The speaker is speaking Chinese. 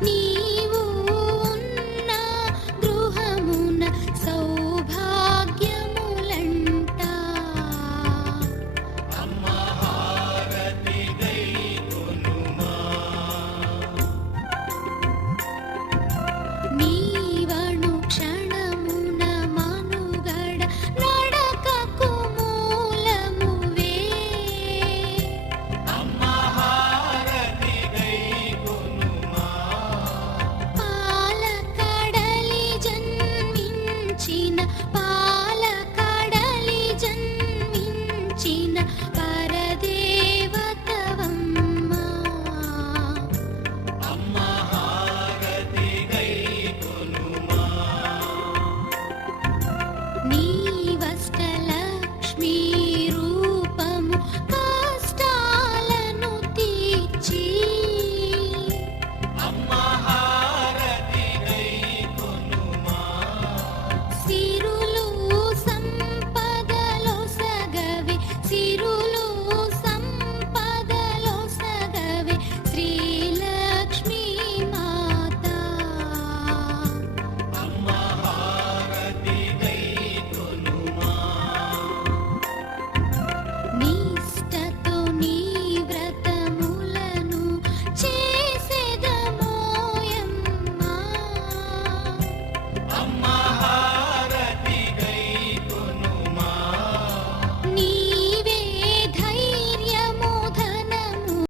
你